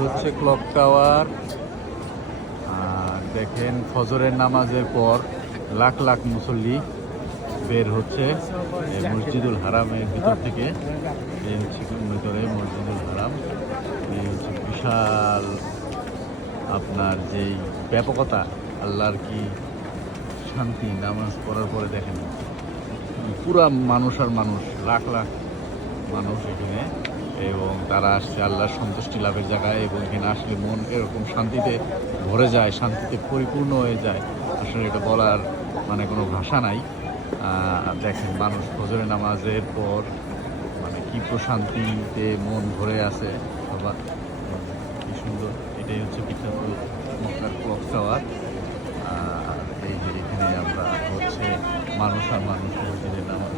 হচ্ছে clock tower. আর দেখেন ফজরের নামাজের পর লাখ লাখ মুসল্লি বের হচ্ছে এই মসজিদুল হারামের ভিতর থেকে। এই হচ্ছে ভিতরে মসজিদুল হারাম। এই হচ্ছে বিশাল আপনার যেই ব্যাপকতা, আল্লাহর কি শান্তি। নামাজ পড়ার পরে দেখেন পুরা মানুষ আর মানুষ, লাখ লাখ মানুষ এখানে, এবং তারা আসছে আল্লাহর সন্তুষ্টি লাভের জায়গায়। এবং এখানে আসলে মন এরকম শান্তিতে ভরে যায়, শান্তিতে পরিপূর্ণ হয়ে যায়। আসলে এটা বলার মানে কোনো ভাষা নাই। দেখেন মানুষ ফজরের নামাজের পর মানে কি প্রশান্তিতে মন ভরে আছে সবার। কি সুন্দর, এটাই হচ্ছে বিখ্যাত মক্কার ক্লক টাওয়ার। এই যে এখানে আমরা হচ্ছে মানুষ আর মানুষ মসজিদের নামাজ।